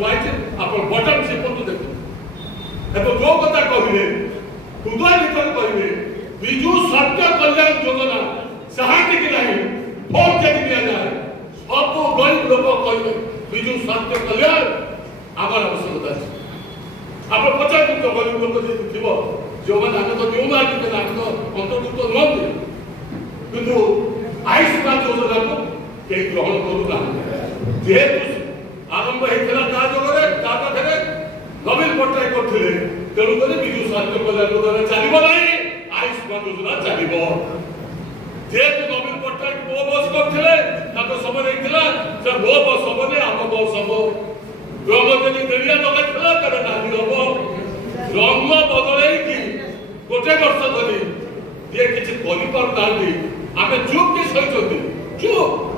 थुआई आप बटन चिपतु देखो एवं जो कथा कहले हृदय भीतर कहले विजु सत्य कल्याण योजना साहित्य की नहीं भोट जब दिया जाए सब गरीब लोग कहले विजु सत्य कल्याण आमर आवश्यकता है आप पचास तो गरीब लोग थी जो मैंने आगे तो देना आगे तो अंतर्भुक्त नुहति किंतु आयुष्मान योजना को कई ग्रहण करूना जेहेतु आरंभ होता पाखे नवीन पट्टनायक करते तेणुक विजु स्वास्थ्य कल्याण योजना चलो ना आयुष्मान योजना चलो जेहेतु नवीन पट्टनायक मो बस करते समय मो बस हमने आम बस हम रंग जब देरिया लगा नाली हम रंग बदल गोटे वर्ष धरी ये किसी कर चुप कि सही चुप